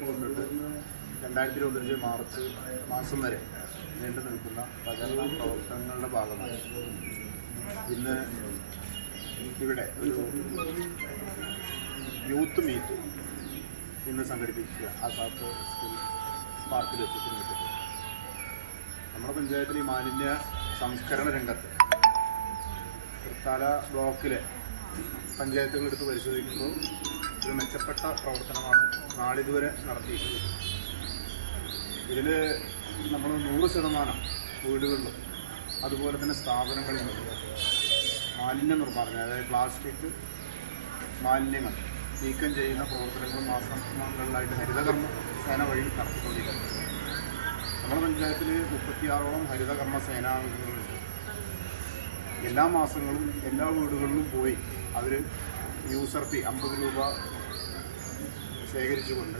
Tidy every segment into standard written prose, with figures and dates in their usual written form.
കൊണ്ടിട്ട് 2025 മാർച്ച് മാസം വരെ നീണ്ടു നിൽക്കുന്ന പ്രചരണ പ്രവർത്തനങ്ങളുടെ ഭാഗമായി ഇന്ന് ഇവിടെ ഒരു യൂത്ത് മീറ്റ് ഇന്ന് സംഘടിപ്പിക്കുക ആസാദ് സ്കിൽ പാർക്കിൽ വെച്ചിട്ട് നമ്മുടെ പഞ്ചായത്തിൽ ഈ മാലിന്യ സംസ്കരണ രംഗത്ത് തൃത്താല ബ്ലോക്കിലെ പഞ്ചായത്തുകളെടുത്ത് പരിശോധിക്കുമ്പോൾ ഒരു മെച്ചപ്പെട്ട പ്രവർത്തനമാണ് നാളിതുവരെ നടത്തിയിട്ടുള്ളത്. ഇതിൽ നമ്മൾ 100% വീടുകളിലും അതുപോലെ തന്നെ സ്ഥാപനങ്ങളിലും മാലിന്യ നിർമ്മാർജ്ജനം, അതായത് പ്ലാസ്റ്റിക് മാലിന്യങ്ങൾ നീക്കം ചെയ്യുന്ന പ്രവർത്തനങ്ങൾ മാസങ്ങളിലായിട്ട് ഹരിതകർമ്മ സേന വഴി നടത്തിക്കൊണ്ടിരിക്കുന്നത്. നമ്മുടെ പഞ്ചായത്തിൽ 36ഓളം ഹരിതകർമ്മ സേനാംഗങ്ങളുണ്ട്. എല്ലാ മാസങ്ങളും എല്ലാ വീടുകളിലും പോയി അവർ യൂസർ ഫീ 50 രൂപ ശേഖരിച്ചുകൊണ്ട്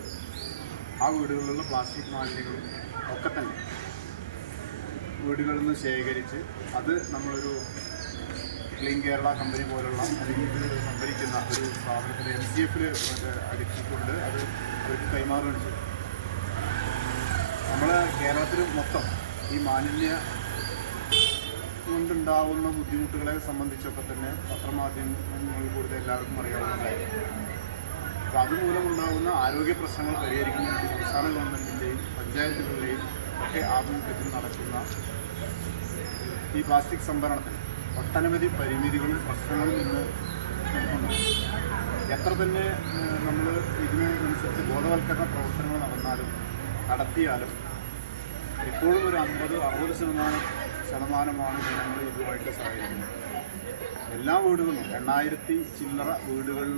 ആ വീടുകളിലുള്ള പ്ലാസ്റ്റിക് മാലിന്യങ്ങളും ഒക്കെ തന്നെ വീടുകളിൽ നിന്ന് ശേഖരിച്ച് അത് നമ്മളൊരു ക്ലീൻ കേരള കമ്പനി പോലുള്ള അല്ലെങ്കിൽ സംഭരിക്കുന്ന ഒരു സ്ഥാപനത്തിൽ MCF അടുക്കിക്കൊണ്ട് അത് അവർക്ക് കൈമാറുകയാണ് ചെയ്യും. നമ്മൾ കേരളത്തിൽ മൊത്തം ഈ മാലിന്യ കൊണ്ടുണ്ടാവുന്ന ബുദ്ധിമുട്ടുകളെ സംബന്ധിച്ചൊക്കെ തന്നെ പത്രമാധ്യമങ്ങളിൽ കൂടുതൽ എല്ലാവർക്കും അറിയാവുന്ന കാര്യം. അപ്പോൾ അതുമൂലമുണ്ടാകുന്ന ആരോഗ്യ പ്രശ്നങ്ങൾ പരിഹരിക്കുന്നതിന് സംസ്ഥാന ഗവൺമെൻറ്റിൻ്റെയും പഞ്ചായത്തുകളുടെയും ഒക്കെ ആഭിമുഖ്യത്തിൽ നടക്കുന്ന ഈ പ്ലാസ്റ്റിക് സംഭരണത്തിന് ഒട്ടനവധി പരിമിതികളും പ്രശ്നങ്ങളും ഇന്ന് നിൽക്കുന്നുണ്ട്. എത്ര തന്നെ നമ്മൾ ഇതിനനുസരിച്ച് ബോധവൽക്കരണ പ്രവർത്തനങ്ങൾ നടത്തിയാലും ഇപ്പോഴും ഒരു 50-60% ജനങ്ങൾ ഇതുമായിട്ട് സഹായിക്കുന്നത്. എല്ലാ വീടുകളിലും 8000 ചില്ലറ വീടുകളിൽ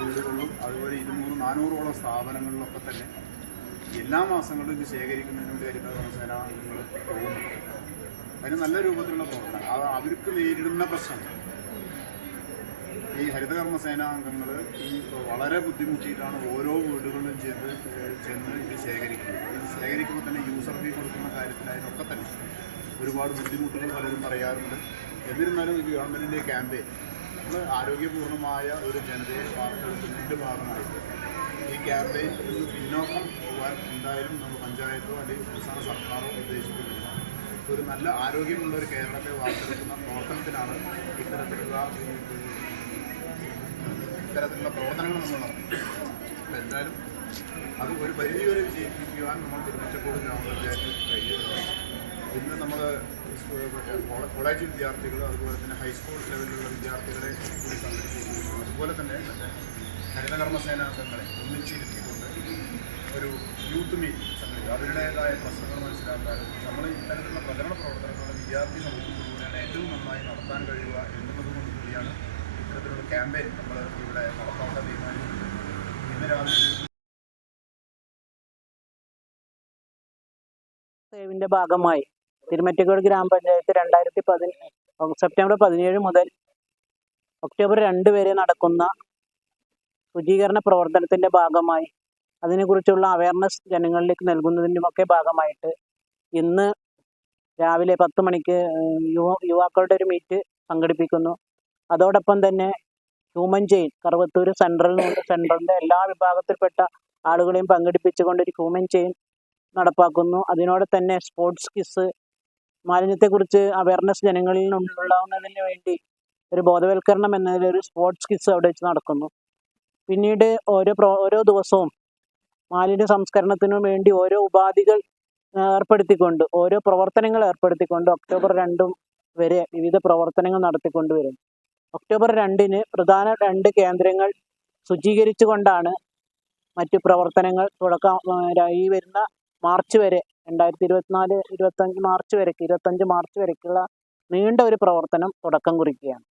വീടുകളിലും അതുപോലെ 200-400ഓളം സ്ഥാപനങ്ങളിലൊക്കെ തന്നെ എല്ലാ മാസങ്ങളിലും ഇത് ശേഖരിക്കുന്നതിന് വേണ്ടി ഹരിതകർമ്മ സേനാംഗങ്ങൾ പോകുന്നുണ്ട്. അതിന് നല്ല രൂപത്തിലുള്ള പ്രവർത്തനം. അത് അവർക്ക് നേരിടുന്ന പ്രശ്നം ഈ ഹരിതകർമ്മ സേനാംഗങ്ങൾ വളരെ ബുദ്ധിമുട്ടിയിട്ടാണ് ഓരോ വീടുകളിലും ചെന്ന് ഇത് ശേഖരിക്കുന്നത്. ഇത് ശേഖരിക്കുമ്പോൾ തന്നെ യൂസർ ഫീ കൊടുക്കുന്ന കാര്യത്തിലായതൊക്കെ തന്നെ ഒരുപാട് ബുദ്ധിമുട്ടുകൾ പലരും പറയാറുണ്ട്. എന്നിരുന്നാലും ഈ ഗവൺമെൻറ്റിൻ്റെ ക്യാമ്പയിൻ നമ്മൾ ആരോഗ്യപൂർണ്ണമായ ഒരു ജനതയെ വാർത്തെടുക്കുന്നതിൻ്റെ ഭാഗമായിട്ട് ഈ ക്യാമ്പയിൻ നിന്ന് പിന്നോക്കം പോകാൻ എന്തായാലും നമ്മൾ പഞ്ചായത്തോ അല്ലെങ്കിൽ സംസ്ഥാന സർക്കാരോ ഉദ്ദേശിക്കുന്നില്ല. ഒരു നല്ല ആരോഗ്യമുള്ള ഒരു കേരളത്തെ വാർത്തെടുക്കുന്ന പ്രവർത്തനത്തിനാണ് ഇത്തരത്തിലുള്ള പ്രവർത്തനങ്ങൾ നമ്മൾ നടത്തുന്നത്. അപ്പോൾ എന്തായാലും അത് ഒരു പരിധി വരെ വിജയിപ്പിക്കുവാൻ നമ്മൾ തിരുമറ്റക്കോട് ഗ്രാമപഞ്ചായത്തിൽ കഴിയുന്നില്ല. ഇന്ന് നമ്മൾ കോളേജ് വിദ്യാർത്ഥികൾ അതുപോലെ തന്നെ ഹൈസ്കൂൾ ലെവലിലുള്ള വിദ്യാർത്ഥികളെ കൂടി സംഘടിപ്പിക്കുന്നു. അതുപോലെ തന്നെ ഹരിതകർമ്മ സേനാംഗങ്ങളെ ഒന്നിച്ചിരുത്തിക്കൊണ്ട് ഒരു യൂത്ത് മീറ്റ് സംഘടിപ്പിക്കും. അവരുടേതായ പ്രശ്നങ്ങൾ മനസ്സിലാക്കാനും നമ്മൾ ഇത്തരത്തിലുള്ള പ്രചരണ പ്രവർത്തനങ്ങളുടെ വിദ്യാർത്ഥി സമൂഹത്തിലൂടെയാണ് ഏറ്റവും നന്നായി നടത്താൻ കഴിയുക എന്നുള്ളതുകൊണ്ട് കൂടിയാണ് ഇത്തരത്തിലുള്ള ക്യാമ്പയിൻ നമ്മൾ ഇവിടെ നടത്താൻ തീരുമാനിച്ചത്. ഇന്ന് രാവിലെ ഭാഗമായി തിരുമറ്റക്കോട് ഗ്രാമപഞ്ചായത്ത് സെപ്റ്റംബർ 17 മുതൽ ഒക്ടോബർ 2 വരെ നടക്കുന്ന ശുചീകരണ പ്രവർത്തനത്തിൻ്റെ ഭാഗമായി അതിനെക്കുറിച്ചുള്ള അവയർനെസ് ജനങ്ങളിലേക്ക് നൽകുന്നതിൻ്റെയൊക്കെ ഭാഗമായിട്ട് ഇന്ന് രാവിലെ 10 മണിക്ക് യുവാക്കളുടെ ഒരു മീറ്റ് സംഘടിപ്പിക്കുന്നു. അതോടൊപ്പം തന്നെ ഹ്യൂമൻ ചെയിൻ കറുവത്തൂർ സെൻട്രലിൻ്റെ എല്ലാ വിഭാഗത്തിൽപ്പെട്ട ആളുകളെയും പങ്കെടുപ്പിച്ചുകൊണ്ട് ഒരു ഹ്യൂമൻ ചെയിൻ നടപ്പാക്കുന്നു. അതിനോടെ തന്നെ സ്പോർട്സ് ക്വിസ്, മാലിന്യത്തെക്കുറിച്ച് അവയർനെസ് ജനങ്ങളിൽ നിന്നുണ്ടാകുന്നതിന് വേണ്ടി ഒരു ബോധവൽക്കരണം എന്നതിലൊരു സ്പോർട്സ് ക്വിസ് അവിടെ വെച്ച് നടക്കുന്നു. പിന്നീട് ഓരോ ദിവസവും മാലിന്യ സംസ്കരണത്തിനു വേണ്ടി ഓരോ ഉപാധികൾ ഏർപ്പെടുത്തിക്കൊണ്ട് ഓരോ പ്രവർത്തനങ്ങൾ ഏർപ്പെടുത്തിക്കൊണ്ട് ഒക്ടോബർ 2 വരെ വിവിധ പ്രവർത്തനങ്ങൾ നടത്തിക്കൊണ്ടുവരും. ഒക്ടോബർ 2 പ്രധാന 2 കേന്ദ്രങ്ങൾ ശുചീകരിച്ചുകൊണ്ടാണ് മറ്റു പ്രവർത്തനങ്ങൾ ഈ വരുന്ന മാർച്ച് വരെ 2024-25 മാർച്ച് വരേക്കുള്ള നീണ്ട ഒരു പ്രവർത്തനം തുടക്കം കുറിക്കുകയാണ്.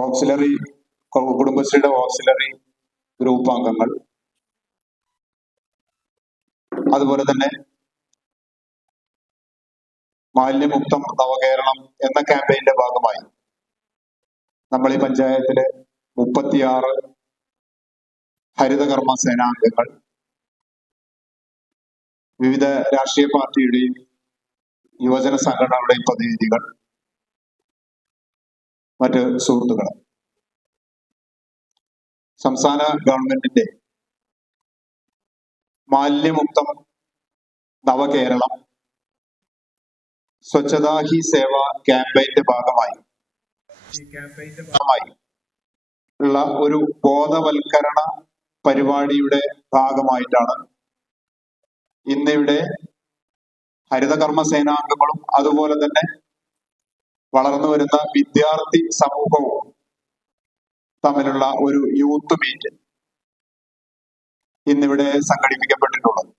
ഓക്സിലറി കുടുംബശ്രീയുടെ ഓക്സിലറി ഗ്രൂപ്പ് അംഗങ്ങൾ, അതുപോലെ തന്നെ മാലിന്യമുക്തം നവകേരളം എന്ന ക്യാമ്പയിന്റെ ഭാഗമായി നമ്മൾ ഈ പഞ്ചായത്തിലെ 36 ഹരിതകർമ്മ സേനാംഗങ്ങൾ, വിവിധ രാഷ്ട്രീയ പാർട്ടിയുടെയും യുവജന സംഘടനകളുടെയും പ്രതിനിധികൾ, മറ്റ് സുഹൃത്തുക്കൾ, സംസ്ഥാന ഗവൺമെന്റിന്റെ മാലിന്യമുക്തം നവകേരളം സ്വച്ഛതാ ഹി സേവ ക്യാമ്പയിന്റെ ഭാഗമായി ഉള്ള ഒരു ബോധവൽക്കരണ പരിപാടിയുടെ ഭാഗമായിട്ടാണ് ഇന്നിവിടെ ഹരിതകർമ്മ സേനാംഗങ്ങളും അതുപോലെ തന്നെ വളർന്നു വരുന്ന വിദ്യാർത്ഥി സമൂഹവും തമ്മിലുള്ള ഒരു യൂത്ത് മീറ്റ് ഇന്നിവിടെ സംഘടിപ്പിക്കപ്പെട്ടിട്ടുള്ളത്.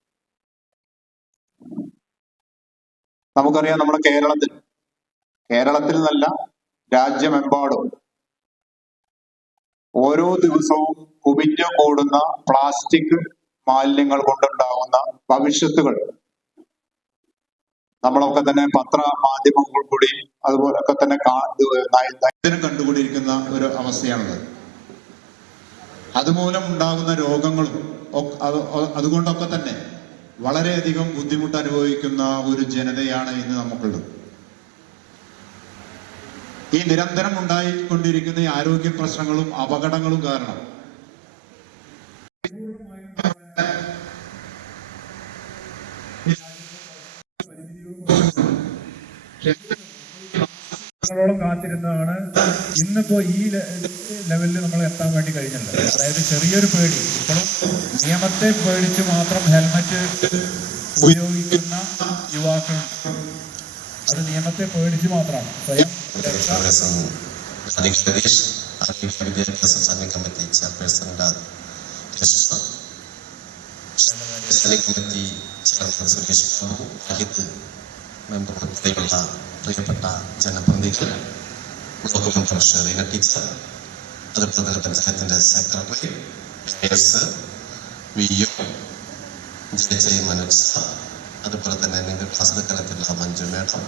നമുക്കറിയാം, നമ്മുടെ കേരളത്തിൽ നല്ല രാജ്യമെമ്പാടും ഓരോ ദിവസവും കുമിഞ്ഞു കൂടുന്ന പ്ലാസ്റ്റിക് മാലിന്യങ്ങൾ കൊണ്ടുണ്ടാകുന്ന ഭവിഷ്യത്തുകൾ നമ്മളൊക്കെ തന്നെ പത്രമാധ്യമങ്ങൾ കൂടി അതുപോലൊക്കെ തന്നെ കണ്ടുകൊണ്ടിരിക്കുന്ന ഒരു അവസ്ഥയാണത്. അതുമൂലം ഉണ്ടാകുന്ന രോഗങ്ങളും അതുകൊണ്ടൊക്കെ തന്നെ വളരെയധികം ബുദ്ധിമുട്ട് അനുഭവിക്കുന്ന ഒരു ജനതയാണ് ഇന്ന് നമുക്കുള്ളത്. ഈ നിരന്തരം ഉണ്ടായിക്കൊണ്ടിരിക്കുന്ന ഈ ആരോഗ്യ പ്രശ്നങ്ങളും അപകടങ്ങളും കാരണം കാത്തിരുന്നതാണ് ഇന്നിപ്പോ ഈ ലെവലിൽ നമ്മൾ എത്താൻ വേണ്ടി കഴിഞ്ഞിട്ടുണ്ട്. അതായത് ചെറിയൊരു പേടി, ഇപ്പോഴും നിയമത്തെ പേടിച്ച് മാത്രം ഹെൽമറ്റ് ഉപയോഗിക്കുന്ന യുവാക്കൾ, അത് നിയമത്തെ പേടിച്ച് മാത്രമാണ് സ്വയം വിദ്യാഭ്യാസ standing committee chairperson standing committee chairman Suresh Babu, Wahid member ഉൾപ്പെടെയുള്ള പ്രിയപ്പെട്ട ജനപ്രതിനിധികൾ, ബ്ലോക്ക് മെമ്പർ ഷെറീന ടീച്ചർ, അതുപോലെ തന്നെ പഞ്ചായത്തിന്റെ സെക്രട്ടറി, വിഒ ജെ മനോജ്, അതുപോലെ തന്നെ നിങ്ങൾ ക്ലാസ്സിലെക്കാലത്തുള്ള മഞ്ജു മേഡം,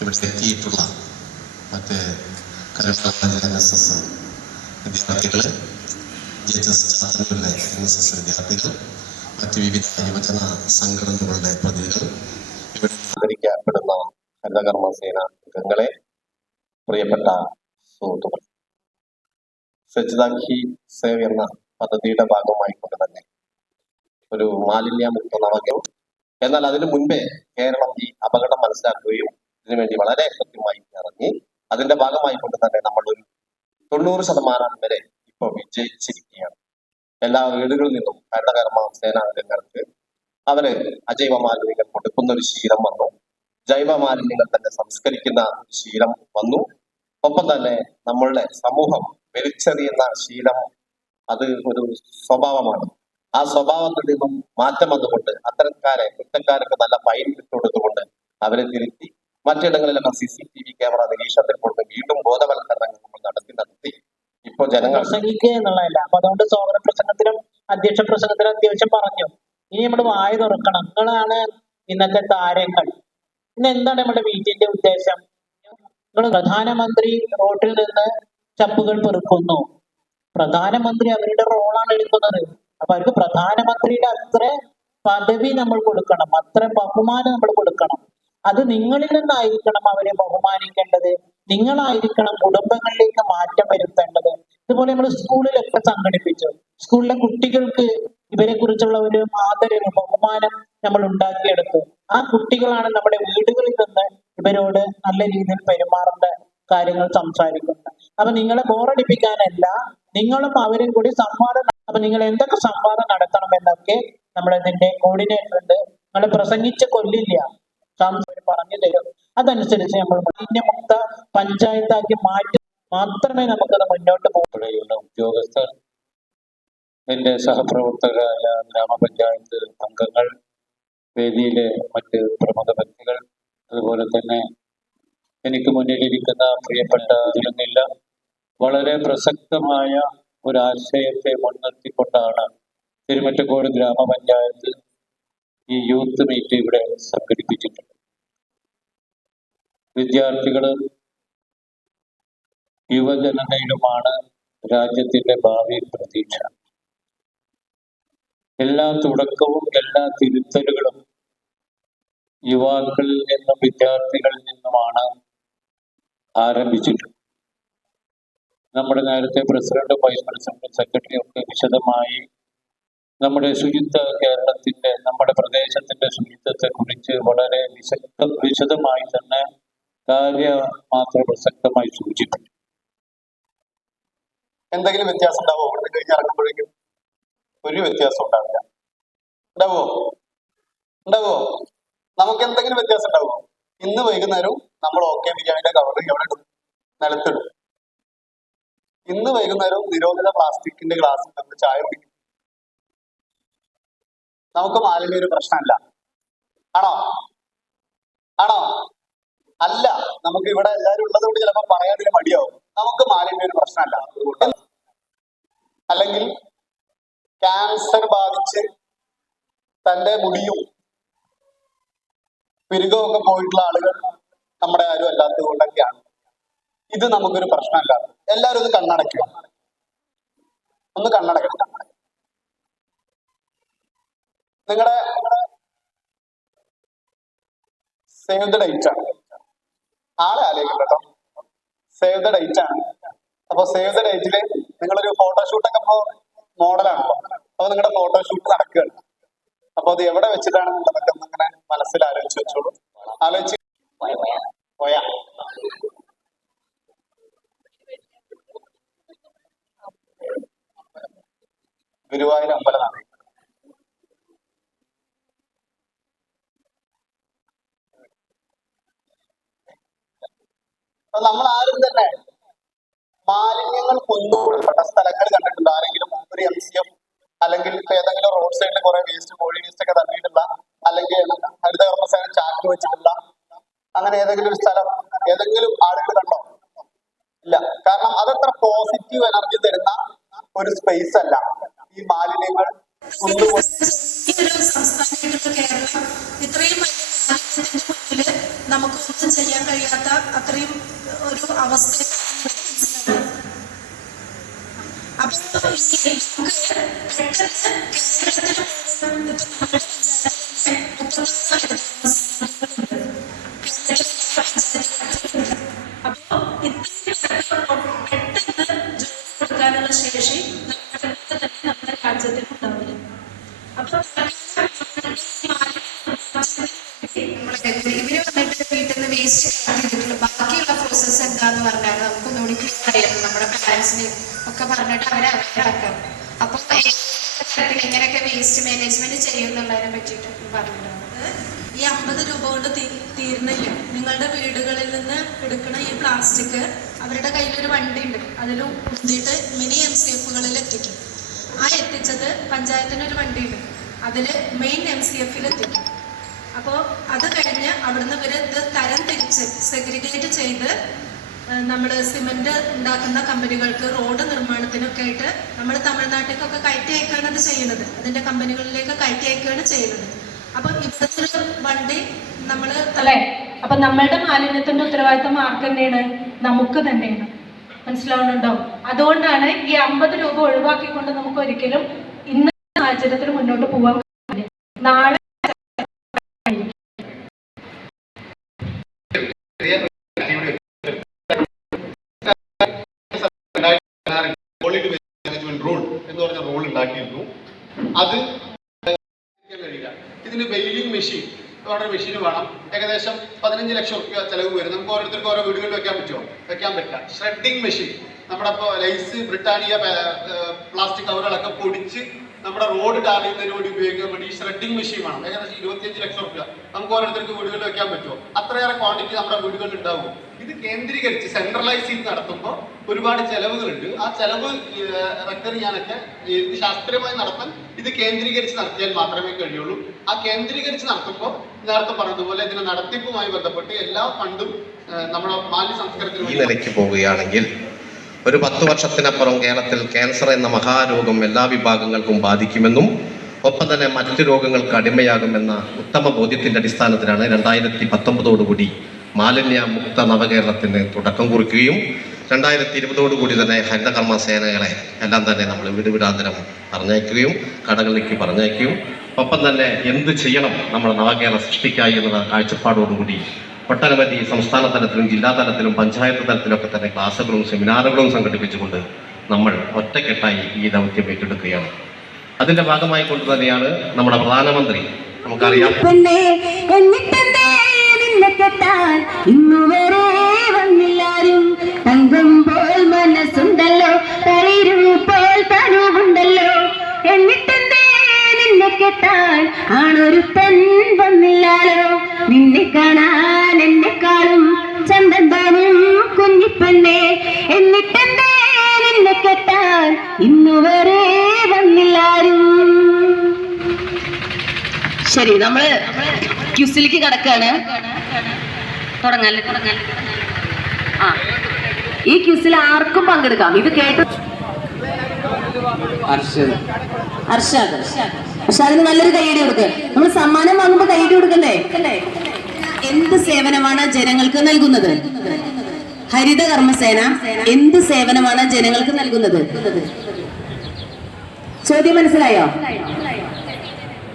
ഇവിടെ എത്തിയിട്ടുള്ള മറ്റ് NSS വിദ്യാർത്ഥികൾ, ചാത്തന്നൂരിലെ NSS വിദ്യാർത്ഥികൾ, മറ്റ് വിവിധ യുവജന സംഘടനകളുടെ പ്രതിനിധികൾ, ഇവിടെ ആദരിക്കപ്പെടുന്ന ഹരിതകർമ്മ സേന അംഗങ്ങളെ, പ്രിയപ്പെട്ട സുഹൃത്തുക്കൾ, സ്വച്ഛതാ ഹി സേവ എന്ന പദ്ധതിയുടെ ഭാഗമായിക്കൊണ്ട് തന്നെ ഒരു മാലിന്യമുക്ത നവകേരളം, എന്നാൽ അതിനു മുൻപേ കേരളം ഈ അപകടം മനസ്സിലാക്കുകയും ഇതിനുവേണ്ടി വളരെ കൃത്യമായി ഇറങ്ങി അതിന്റെ ഭാഗമായിക്കൊണ്ട് തന്നെ നമ്മൾ ഒരു 90% വരെ ഇപ്പോൾ വിജയിച്ചിരിക്കുകയാണ്. എല്ലാ വീടുകളിൽ നിന്നും ഹരിതകർമ്മ സേനാംഗങ്ങൾക്ക് അവര് അജൈവ മാലിന്യങ്ങൾ കൊടുക്കുന്ന ഒരു ശീലം വന്നു. ജൈവ മാലിന്യങ്ങൾ തന്നെ സംസ്കരിക്കുന്ന ശീലം വന്നു. ഒപ്പം തന്നെ നമ്മളുടെ സമൂഹം വലിച്ചെറിയുന്ന ശീലം അത് ഒരു സ്വഭാവമാണ്. ആ സ്വഭാവത്തിൽ നിന്നും മാറ്റം വന്നുകൊണ്ട് അത്തരക്കാരെ കുറ്റക്കാർക്ക് നല്ല ഫൈൻ ഇട്ടുകൊടുത്തുകൊണ്ട് അവരെ തിരുത്തി മറ്റിടങ്ങളിലൊക്കെ CCTV ക്യാമറ നിരീക്ഷണത്തിൽ കൊണ്ട് വീണ്ടും ബോധവൽക്കരണങ്ങൾ നമ്മൾ നടത്തി ഇപ്പോൾ ജനങ്ങൾ പ്രസംഗിക്കുക എന്നുള്ളതല്ല. അപ്പൊ അതുകൊണ്ട് സ്വാഗത പ്രസംഗത്തിലും അധ്യക്ഷ പ്രസംഗത്തിലും അത്യാവശ്യം പറഞ്ഞു. ഇനി നമ്മൾ വായ തുറക്കണം. നിങ്ങളാണ് ഇന്നത്തെ താരങ്ങൾ. ഇന്ന് എന്താണ് നമ്മുടെ മീറ്റിന്റെ ഉദ്ദേശം? നിങ്ങൾ പ്രധാനമന്ത്രി റോട്ടിൽ നിന്ന് ചപ്പുകൾ പെറുക്കുന്നു. പ്രധാനമന്ത്രി അവരുടെ റോളാണ് എടുക്കുന്നത്. അപ്പൊ അവർക്ക് പ്രധാനമന്ത്രിയുടെ അത്ര പദവി നമ്മൾ കൊടുക്കണം, അത്ര ബഹുമാനം നമ്മൾ കൊടുക്കണം. അത് നിങ്ങളിൽ നിന്നായിരിക്കണം അവരെ ബഹുമാനിക്കേണ്ടത്. നിങ്ങളായിരിക്കണം കുടുംബങ്ങളിലേക്ക് മാറ്റം വരുത്തേണ്ടത്. ഇതുപോലെ നമ്മൾ സ്കൂളിലൊക്കെ സംഘടിപ്പിച്ചു. സ്കൂളിലെ കുട്ടികൾക്ക് ഇവരെ കുറിച്ചുള്ള ഒരു ആദരവ്, ബഹുമാനം നമ്മൾ ഉണ്ടാക്കിയെടുത്തു. ആ കുട്ടികളാണ് നമ്മുടെ വീടുകളിൽ നിന്ന് ഇവരോട് നല്ല രീതിയിൽ പെരുമാറേണ്ട കാര്യങ്ങൾ സംസാരിക്കുന്നത്. അപ്പൊ നിങ്ങളെ ബോറടിപ്പിക്കാനല്ല, നിങ്ങളും അവരും കൂടി സംവാദം, അപ്പൊ നിങ്ങൾ എന്തൊക്കെ സംവാദം നടത്തണം എന്നൊക്കെ നമ്മളിതിന്റെ കോർഡിനേറ്റർ ഉണ്ട്. നിങ്ങൾ പ്രസംഗിച്ച് കൊല്ലില്ല, പറഞ്ഞു തരും. അതനുസരിച്ച് നമ്മൾ മാലിന്യമുക്ത പഞ്ചായത്താക്കി മാറ്റി മാത്രമേ നമുക്കത് മുന്നോട്ട് പോകുകയുള്ളൂ. ഉദ്യോഗസ്ഥർ, എന്റെ സഹപ്രവർത്തകരായ ഗ്രാമപഞ്ചായത്ത് അംഗങ്ങൾ, വേദിയിലെ മറ്റ് പ്രമുഖ വ്യക്തികൾ, അതുപോലെ തന്നെ എനിക്ക് മുന്നിലിരിക്കുന്ന പ്രിയപ്പെട്ട ഇതിലൊന്നില്ല വളരെ പ്രസക്തമായ ഒരാശയത്തെ മുൻനിർത്തിക്കൊണ്ടാണ് തിരുമറ്റക്കോട് ഗ്രാമപഞ്ചായത്ത് ഈ യൂത്ത് മീറ്റ് ഇവിടെ സംഘടിപ്പിച്ചിട്ടുണ്ട്. വിദ്യാർത്ഥികൾ, യുവജനതയിലുമാണ് രാജ്യത്തിന്റെ ഭാവി പ്രതീക്ഷ. എല്ലാ തുടക്കവും എല്ലാ തിരുത്തലുകളും യുവാക്കളിൽ നിന്നും വിദ്യാർത്ഥികളിൽ നിന്നുമാണ് ആരംഭിച്ചിട്ടുള്ളത്. നമ്മുടെ നേരത്തെ പ്രസിഡന്റ്, വൈസ് പ്രസിഡന്റ്, സെക്രട്ടറി ഒക്കെ വിശദമായി നമ്മുടെ കേരളത്തിന്റെ നമ്മുടെ പ്രദേശത്തിന്റെ ശുചിത്വത്തെ കുറിച്ച് വളരെ വിശദമായി തന്നെ മാത്രം പ്രസക്തമായി സൂചിപ്പിച്ചു. എന്തെങ്കിലും വ്യത്യാസം ഉണ്ടാവോ? ഇവിടെ കഴിഞ്ഞ് ഇറങ്ങുമ്പോഴേക്കും ഒരു വ്യത്യാസം ഉണ്ടാവില്ല. ഉണ്ടാവോ? നമുക്ക് എന്തെങ്കിലും വ്യത്യാസം ഉണ്ടാവുമോ? ഇന്ന് വൈകുന്നേരം നമ്മൾ ഓക്കെ ബിരിയാണിയുടെ കവർ എവിടെ ഇടും? നിലത്തിടും. ഇന്ന് വൈകുന്നേരം നിരോധിത പ്ലാസ്റ്റിക്കിന്റെ ഗ്ലാസ്സിൽ നമ്മൾ ചായ കുടിക്കും. നമുക്ക് മാലിന്യം ഒരു പ്രശ്നമല്ല. ആണോ? അല്ല. നമുക്ക് ഇവിടെ എല്ലാവരും ഉള്ളത് കൊണ്ട് ചിലപ്പോൾ പറയാതിന് മടിയാവും. നമുക്ക് മാലിന്യം ഒരു പ്രശ്നമല്ല. അല്ലെങ്കിൽ ക്യാൻസർ ബാധിച്ച് തന്റെ മുടിയും പിരുകവും ഒക്കെ പോയിട്ടുള്ള ആളുകൾ നമ്മുടെ ആരും അല്ലാത്തത് കൊണ്ടൊക്കെയാണ് ഇത് നമുക്കൊരു പ്രശ്നമല്ല. എല്ലാവരും ഒന്ന് കണ്ണടയ്ക്കുക. നിങ്ങളുടെ സേവ് ദ ഡേറ്റ് ആണ്. ആളെ ആലോചിക്കും കേട്ടോ. സേവ് ദ ഡേറ്റ് ആണ്. അപ്പൊ സേവ് ദ ഡേറ്റില് നിങ്ങളൊരു ഫോട്ടോഷൂട്ടൊക്കെ ഇപ്പോ മോഡലാണല്ലോ. അപ്പൊ നിങ്ങളുടെ ഫോട്ടോഷൂട്ട് നടക്കുകയാണ്. അപ്പൊ അത് എവിടെ വെച്ചിട്ടാണെന്നുള്ളതൊക്കെ ഒന്നിങ്ങനെ മനസ്സിൽ ആലോചിച്ച് വെച്ചോളൂ. ആലോചിച്ച് പോയാ ഗുരുവായൂർ അമ്പലമാണ്. നമ്മൾ ആരും തന്നെ മാലിന്യങ്ങൾ കൊണ്ടുകൊടുപ്പെട്ട സ്ഥലങ്ങൾ കണ്ടിട്ടുണ്ട്? ആരെങ്കിലും ഒരു MCF അല്ലെങ്കിൽ ഇപ്പൊ ഏതെങ്കിലും റോഡ് സൈഡിൽ കുറെ വേസ്റ്റ്, കോഴി വേസ്റ്റ് ഒക്കെ തന്നിട്ടുള്ള, അല്ലെങ്കിൽ ഹരിതകർമ്മസേന ചാക്ക് വെച്ചിട്ടുള്ള അങ്ങനെ ഏതെങ്കിലും ഒരു സ്ഥലം ഏതെങ്കിലും ആളുകൾ കണ്ടോ? ഇല്ല. കാരണം അതത്ര പോസിറ്റീവ് എനർജി തരുന്ന ഒരു സ്പേസ് അല്ല ഈ മാലിന്യങ്ങൾ ഇത്രയും വലിയ നമുക്കൊന്നും ചെയ്യാൻ കഴിയാത്ത അത്രയും ഒരു അവസ്ഥ. അപ്പൊ കൊടുക്കാനുള്ള ശേഷി നമ്മുടെ രാജ്യത്തിന് ഉണ്ടാവില്ല. അപ്പൊ ഇവര് വന്നിട്ട് വീട്ടിൽ നിന്ന് വേസ്റ്റ് കളക്ട് ചെയ്തിട്ടുള്ളൂ. ബാക്കിയുള്ള പ്രോസസ്സ് എന്താന്ന് പറഞ്ഞാൽ നമുക്ക് ഒന്നുകൂടി ക്ലിയർ ആയിരുന്നു. നമ്മുടെ പാരന്റ്സിനെയും ഒക്കെ പറഞ്ഞിട്ട് അവരെ അവരാക്കാം. അപ്പൊ എങ്ങനെയൊക്കെ വേസ്റ്റ് മാനേജ്മെന്റ് ചെയ്യുന്നുള്ളതിനെ പറ്റിയിട്ട് പറഞ്ഞിട്ടുണ്ട്. ഈ 50 രൂപ കൊണ്ട് തീർന്നില്ല. നിങ്ങളുടെ വീടുകളിൽ നിന്ന് എടുക്കുന്ന ഈ പ്ലാസ്റ്റിക് അവരുടെ കയ്യിലൊരു വണ്ടി ഉണ്ട്, അതിൽ ഉന്തിയിട്ട് മിനി MCFകളിൽ എത്തിക്കും. ആ എത്തിച്ചത് പഞ്ചായത്തിനൊരു വണ്ടിയുണ്ട്, അതിൽ മെയിൻ MCFൽ എത്തിക്കും. അപ്പോൾ അത് കഴിഞ്ഞ് അവിടുന്ന് ഇവർ ഇത് തരം തിരിച്ച് സെഗ്രിഗേറ്റ് ചെയ്ത് നമ്മൾ സിമെന്റ് ഉണ്ടാക്കുന്ന കമ്പനികൾക്ക് റോഡ് നിർമ്മാണത്തിനൊക്കെ ആയിട്ട് നമ്മൾ തമിഴ്നാട്ടിലേക്കൊക്കെ കയറ്റി അയക്കുകയാണ് അത് ചെയ്യുന്നത്. അതിന്റെ കമ്പനികളിലേക്ക് കയറ്റി അയക്കുകയാണ് ചെയ്യുന്നത്. അപ്പൊ ഇപ്പോഴത്തെ വണ്ടി നമ്മള് അല്ലെ, അപ്പൊ നമ്മളുടെ മാലിന്യത്തിന്റെ ഉത്തരവാദിത്തം ആർക്ക് തന്നെയാണ്? നമുക്ക് തന്നെയാണ്. മനസ്സിലാവുന്നുണ്ടോ? അതുകൊണ്ടാണ് ഈ 50 രൂപ ഒഴിവാക്കിക്കൊണ്ട് നമുക്ക് ഒരിക്കലും ഇന്നത്തെ സാഹചര്യത്തിൽ മുന്നോട്ട് പോകാൻ കഴിയില്ല. നാളെ റൂൾ ഉണ്ടാക്കിയിരുന്നു. അത് ഇതിന് വെയിലിംഗ് മെഷീൻ മെഷീൻ വേണം. ഏകദേശം 15 ലക്ഷം രൂപ ചെലവ് വരും. നമുക്ക് ഓരോരുത്തർക്ക് ഓരോ വീടുകളിൽ വെക്കാൻ പറ്റുമോ? വെക്കാൻ പറ്റില്ല. ഷ്രെഡിങ് മെഷീൻ, നമ്മുടെ ഇപ്പോൾ ലൈസ്, ബ്രിട്ടാനിയ പ്ലാസ്റ്റിക് കവറുകളൊക്കെ പൊടിച്ച് നമ്മുടെ റോഡ് ടാർ ചെയ്യുന്നതിന് വേണ്ടി ഉപയോഗിക്കാൻ വേണ്ടി ഈ ഷ്രെഡിങ് മെഷീൻ വേണം. ഏകദേശം 25 ലക്ഷം രൂപ നമുക്ക് ഓരോരുത്തർക്ക് വീടുകളിൽ വെക്കാൻ പറ്റുമോ? അത്രയേറെ ക്വാണ്ടിറ്റി നമ്മുടെ വീടുകളിൽ ഉണ്ടാവും. ഇത് കേന്ദ്രീകരിച്ച് സെൻട്രലൈസ് ചെയ്ത് നടത്തുമ്പോൾ ഒരുപാട് ചെലവുകളുണ്ട്. ആ ചെലവ് റെക്കർ ചെയ്യാനൊക്കെ ഇത് ശാസ്ത്രീയമായി നടത്താൻ ഇത് കേന്ദ്രീകരിച്ച് നടത്തിയാൽ മാത്രമേ കഴിയുള്ളൂ. ആ കേന്ദ്രീകരിച്ച് നടത്തുമ്പോൾ നേരത്തെ പറഞ്ഞതുപോലെ ഇതിന്റെ നടത്തിപ്പുമായി ബന്ധപ്പെട്ട് എല്ലാ ഫണ്ടും നമ്മുടെ മാലിന്യ സംസ്കരണത്തിന് ഈ നിലയ്ക്ക് പോവുകയാണെങ്കിൽ ഒരു 10 വർഷത്തിനപ്പുറം കേരളത്തിൽ ക്യാൻസർ എന്ന മഹാരോഗം എല്ലാ വിഭാഗങ്ങൾക്കും ബാധിക്കുമെന്നും ഒപ്പം തന്നെ മറ്റു രോഗങ്ങൾക്ക് അടിമയാകുമെന്ന ഉത്തമ ബോധ്യത്തിന്റെ അടിസ്ഥാനത്തിലാണ് 2019 മാലിന്യ മുക്ത നവകേരളത്തിന് തുടക്കം കുറിക്കുകയും 2020 തന്നെ ഹരിതകർമ്മ സേനകളെ എല്ലാം തന്നെ നമ്മൾ വീടാന്തരം പറഞ്ഞയക്കുകയും കടകളിലേക്ക് പറഞ്ഞയക്കുകയും ഒപ്പം തന്നെ എന്ത് ചെയ്യണം നമ്മുടെ നവകേരള സൃഷ്ടിക്കായി എന്നുള്ള കാഴ്ചപ്പാടോടുകൂടി ഒട്ടനവധി സംസ്ഥാന തലത്തിലും ജില്ലാ തലത്തിലും പഞ്ചായത്ത് തലത്തിലൊക്കെ തന്നെ ക്ലാസുകളും സെമിനാറുകളും സംഘടിപ്പിച്ചുകൊണ്ട് നമ്മൾ ഒറ്റക്കെട്ടായി ഈ ദൗത്യം ഏറ്റെടുക്കുകയാണ്. അതിന്റെ ഭാഗമായി കൊണ്ട് തന്നെയാണ് നമ്മുടെ പ്രധാനമന്ത്രി, നമുക്കറിയാം, ഇന്നുവരെ വന്നില്ലാരും തങ്കം പോൽ മനസ്സുണ്ടല്ലോ, തളിരുപോൽ തനുവുണ്ടല്ലോ, എന്നിട്ടെന്തേ നിന്നെ കെട്ടാൻ ആണൊരുത്തൻ വന്നില്ലാലോ, നിന്നെ കാണാൻ എന്നെക്കാളും ചന്തൻ താനും കുഞ്ഞിപ്പെണ്ണെ, എന്നിട്ടെന്തേ നിന്നെ കെട്ടാൻ ഇന്നുവരെ വന്നില്ലാരും. ശരി, നമ്മള് ക്യൂസിലേക്ക് കടക്കാണ്. തുടങ്ങാല്ലേ? ആ, ഈ ക്യൂസിൽ ആർക്കും പങ്കെടുക്കാം. ഇത് കേട്ടു അർഷാദ്, അർഷാദിന് നല്ലൊരു കൈയടി കൊടുക്കുക. നമ്മൾ സമ്മാനം വാങ്ങുമ്പോ കൈയടി കൊടുക്കണ്ടേ? എന്ത് സേവനമാണ് ജനങ്ങൾക്ക് നൽകുന്നത്? ഹരിത കർമ്മസേന എന്ത് സേവനമാണ് ജനങ്ങൾക്ക് നൽകുന്നത്? ചോദ്യം മനസ്സിലായോ?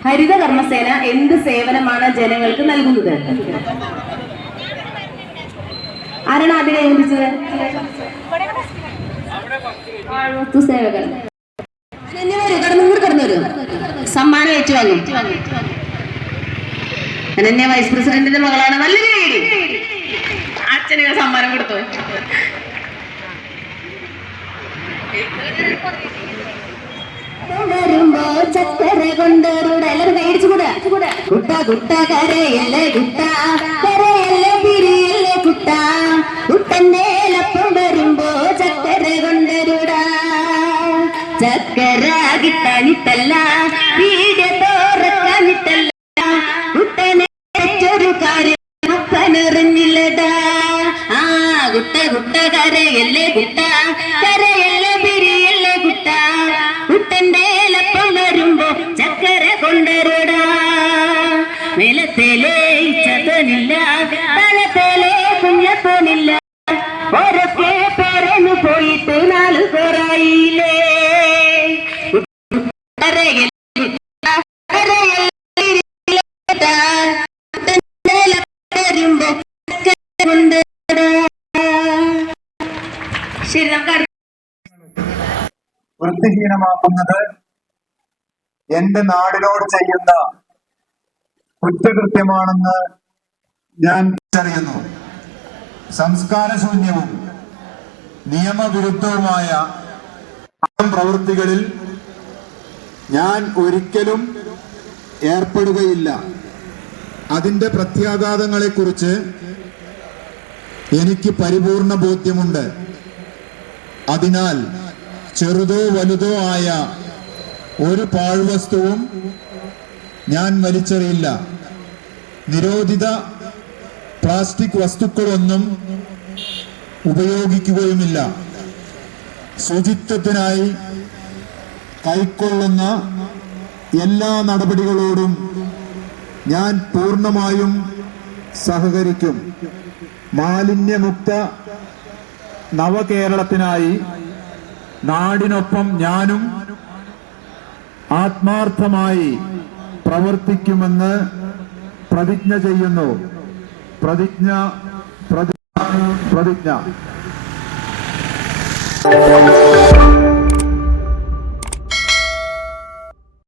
ഹരിത കർമ്മസേന എന്ത് സേവനമാണ് ജനങ്ങൾക്ക് നൽകുന്നത്? ആരാണ് ആദ്യം കൈവരിച്ചത്? സേവകർ. കടന്നു വരും, സമ്മാനം ഏറ്റുവാങ്ങും. അനന്യ വൈസ് പ്രസിഡന്റിന്റെ മകളാണ്. നല്ലൊരു കൈയടി. അച്ഛന് സമ്മാനം കൊടുത്തു. വരുമ്പോ ചക്കര കൊണ്ടൊരുടെ എല്ലാവരും മേടിച്ചു കൂടാ. കുട്ട കുട്ട കരയല്ലേ കുട്ട, കരയല്ലേ പിരിയല്ലേ കുട്ട, കുട്ടന്റെ ലപ്പം വരുമ്പോ ചക്കര കൊണ്ടൊരുടാ. ചക്കര കിട്ടാനിട്ടല്ല, വീട് തോറക്കാനിട്ടല്ല, കുട്ടനെ ഏറ്റൊരു കാര്യം അപ്പനെറിഞ്ഞില്ലടാ. ആ കുട്ട കുട്ട കരയല്ലേ കുട്ട, കരയല്ലേ പിരിയല്ലേ കുട്ട, കുട്ടന്റെ ലപ്പം വരുമ്പോ ചക്കര കൊണ്ടരുടാ. നിലത്തേലേ ചതനില്ല, തലത്തേലേ കുഞ്ഞപ്പനില്ല, ഒരൊക്കെ പേരന്നു പോയിട്ട് 4 പേരായില്ലേ. ശരി, നമുക്ക് വൃത്തിഹീനമാക്കുന്നത് എന്റെ നാടിനോട് ചെയ്യുന്ന കുറ്റകൃത്യമാണെന്ന് ഞാൻ തിരിച്ചറിയുന്നു. സംസ്കാരശൂന്യവും നിയമവിരുദ്ധവുമായ പ്രവൃത്തികളിൽ ഞാൻ ഒരിക്കലും ഏർപ്പെടുകയില്ല. അതിന്റെ പ്രത്യാഘാതങ്ങളെക്കുറിച്ച് എനിക്ക് പരിപൂർണ ബോധ്യമുണ്ട്. അതിനാൽ ചെറുതോ വലുതോ ആയ ഒരു പാഴ്വസ്തുവും ഞാൻ വലിച്ചെറിയില്ല. നിരോധിത പ്ലാസ്റ്റിക് വസ്തുക്കളൊന്നും ഉപയോഗിക്കുകയുമില്ല. ശുചിത്വത്തിനായി കൈക്കൊള്ളുന്ന എല്ലാ നടപടികളോടും ഞാൻ പൂർണ്ണമായും സഹകരിക്കും. മാലിന്യമുക്ത നവകേരളത്തിനായി നാടിനൊപ്പം ഞാനും ആത്മാർത്ഥമായി പ്രവർത്തിക്കുമെന്ന് പ്രതിജ്ഞ ചെയ്യുന്നു. പ്രതിജ്ഞ.